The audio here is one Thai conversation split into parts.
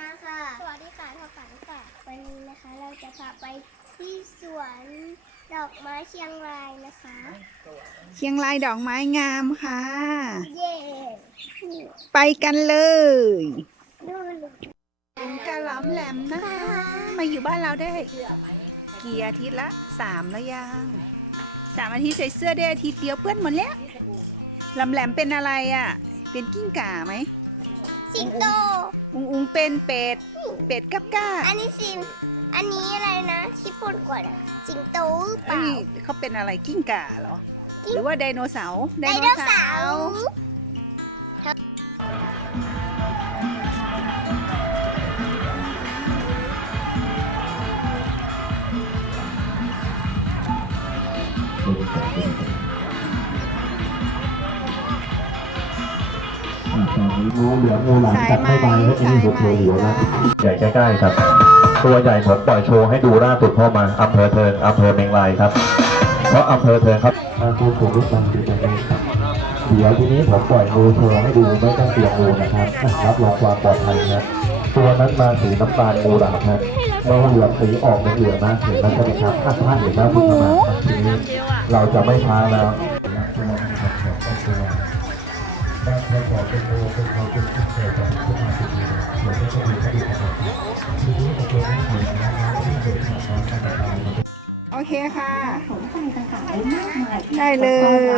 นาค่ะ สวัสดีค่ะพ่อฝันค่ะ วันนี้นะคะเราจะพาไปที่สวนดอกไม้เชียงรายนะคะ เชียงรายดอกไม้งามค่ะ เย้ไปกันเลยดูเลยเป็นกะหล่ำแหลมนะคะ มาอยู่บ้านเราได้กี่อาทิตย์ละสามแล้วยังสามอาทิตย์ใส่เสื้อได้อาทิตย์เดียวเปื้อนหมดแล้วลำแหลมเป็นอะไรอะ เป็นกิ้งก่าไหมสิงโต อุงอุงเป็นเป็ด เป็ดกับก้าอันนี้สิม อันนี้อะไรนะชิปนกว่านะสิงโตหรือเปเอ้ล่ายเขาเป็นอะไรกิ้งก่าเหรอกิ้งหรือว่าไดโนเสาร์ไดโนเสาร์ งูเหลือมงูหลามกัดไม่บานแล้วจะมีหัวเหลียวนะใหญ่ใกล้ๆครับ ตัวใหญ่ผมปล่อยโชว์ให้ดูล่าสุดเข้ามาอำเภอเทิงอำเภอเมงรายครับ เพราะอำเภอเทิงครับทางคุณผมรู้ฟังดีจังเลยครับเดี๋ยวทีนี้ผมปล่อยงูโชว์ให้ดูไม่ต้องเตียมงูนะครับรับรองความปลอดภัยนะตัวนั้นมาสีน้ำตาลงูหลามครับเราเหลือสีออกเป็นเหลืองนะเห็นไหมครับอะท่าเห็นแล้วคุณมาทีนี้เราจะไม่ช้าแล้ว โมเป็นเขาเป็นขึ้นเกิดจากผู้มาติดอยู่เหมือนที่เขาเป็นคดีความทีนี้จะเป็นให้เหมือนนะครับที่เกิดจากน้องการตายโอเคค่ะสนใจต่างๆได้มากมายได้เล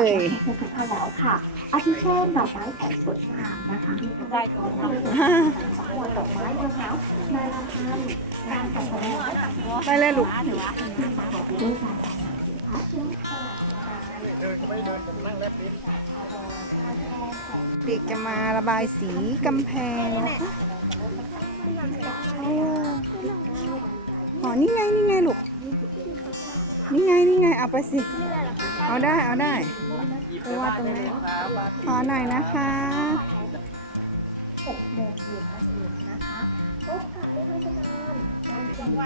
ยทุกท่านแล้วค่ะอาทิเช่นดอกไม้แสนสวยงามนะคะได้ตรงนี้สำรวจดอกไม้แนวแถวนานาพันธุ์การจัดแสดงและจัดงานไปเลยลูกประกอบไปด้วยการจัดงานสิ นค้าเครื่องครัวเด็กจะมาระบายสีกำแพงนะคะอ๋อนี่ไงนี่ไงลูก นี่ไงนี่ไงเอาไปสิ เอาได้เอาได้ไปวาดตรงนี้นขอหน่อยนะคะ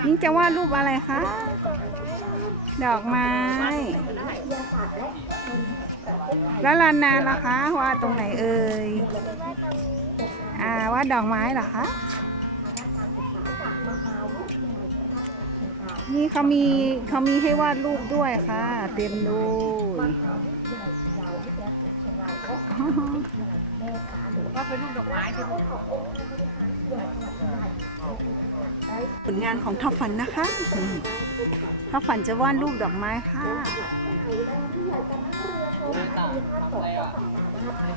นี่จะวาดรูปอะไรคะ ดอกไม้ แล้วลานนาล่ะคะวาดตรงไหนเอ่ยอ่าวาดดอกไม้เหรอคะ นี่เขามีเขามีให้วาดรูปด้วยค่ะ เต็มด้วยผลงานของท็อปฝันนะคะ อืมท็อปฝันจะวาดรูปดอกไม้ค่ะ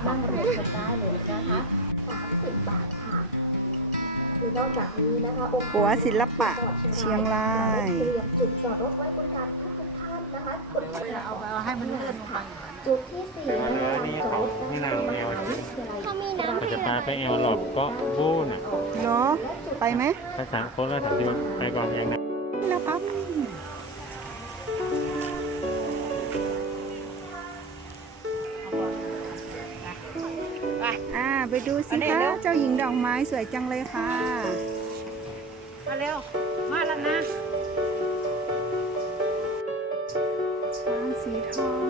นั่งเรือชมได้เลยนะคะ30บาทค่ะคือนอกจากนี้นะคะองค์หัวศิลปะเชียงรายเตรียมจุดจอดรถไว้บริการทุกท่านนะคะกดเอาให้มันเลื่อนลงไปจุดที่สี่นะคะจอดรถไว้บริการมหาวิทยาลัยเขามีน้ำเราให้จะเหรพาอไปแอลหลอบเกาะบูน่ะเนาะไปไหมไปสามคนแล้วสามสิบไปกองยังนะนะครับ ไปดูสิคะเจ้าหญิงดอกไม้สวยจังเลยค่ะ มาเร็ว มาแล้วนะฟ้าสีทอง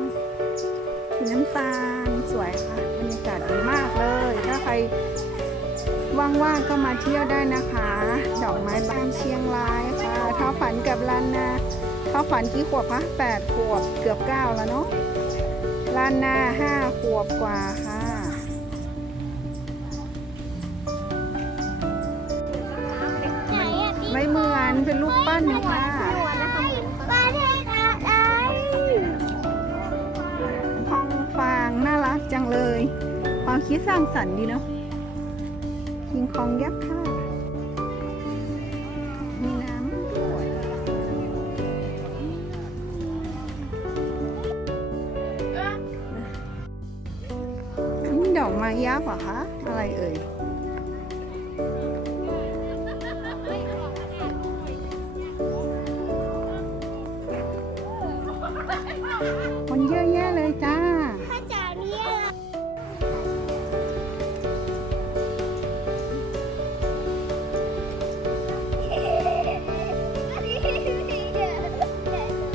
สีน้ำตาลสวยค่ะบรรยากาศดีมากเลย ถ้าใครว่างๆก็มาเที่ยวได้นะคะ ดอกไม้บานเชียงรายค่ะท้าฝันกับลานนาท้าฝันกี่ขวบคะแปดขวบเกือบเก้าแล้วเนาะลานนาห้าขวบกว่าค่ะ เหมือนเป็นรูปปั้นค่ะป้าเท่อะไรทองฟางน่ารักจังเลยความคิดสร้างสรรค์ดีเนาะคิงคองยักษ์ค่ะมีน้ำด้วยนี่ดอกไม้ยักษ์เหรอคะ อะไรเอ่ย คนเยอะแยะเลยจ้าข้าจ๋าเนี่ย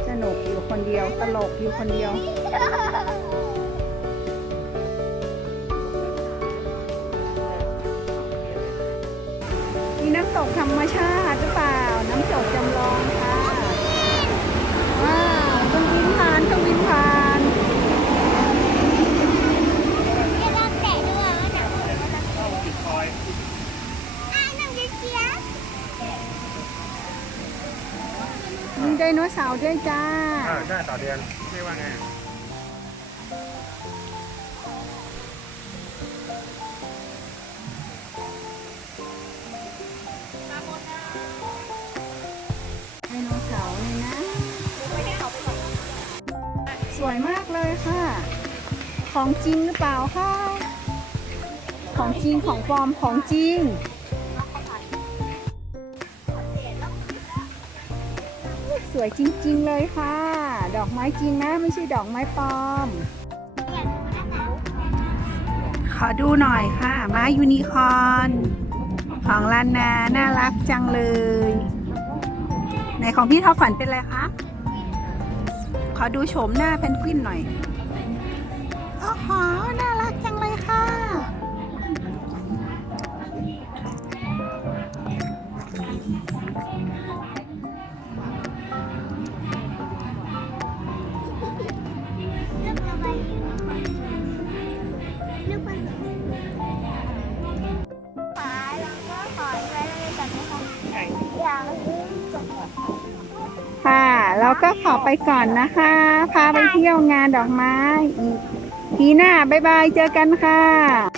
สนุกอยู่คนเดียว ตลกอยู่คนเดียวนี่นะคะำตกธรรมชาติหรือเปล่า น้ำตกจำลองค่ะ ว้าวเครื่องบินผ่านเครื่องบินผ่าน เดี๋ยวเราแตะด้วยว่าหนังอะหนังเจี๊ยบ มี ไดโนเสาร์ด้วยจ้าใช่ต่อเดือนเรียกว่าไงไดโนเสาร์เลยนะ สวยมากเลยค่ะ ของจริงหรือเปล่าคะ ของจริงของปลอมของจริง สวยจริงๆเลยค่ะ ดอกไม้จริงนะ ไม่ใช่ดอกไม้ปลอม ขอดูหน่อยค่ะ ม้ายูนิคอร์นของลานนาน่ารักจังเลยไหนของพี่ท็อปฝันเป็นอะไรคะ ขอดูโฉมหน้าเพนกวินหน่อยอ้โหน่า ค่ะ เราก็ขอไปก่อนนะคะ พาไปเที่ยวงานดอกไม้อีกทีหน้า บ๊ายบาย เจอกันค่ะ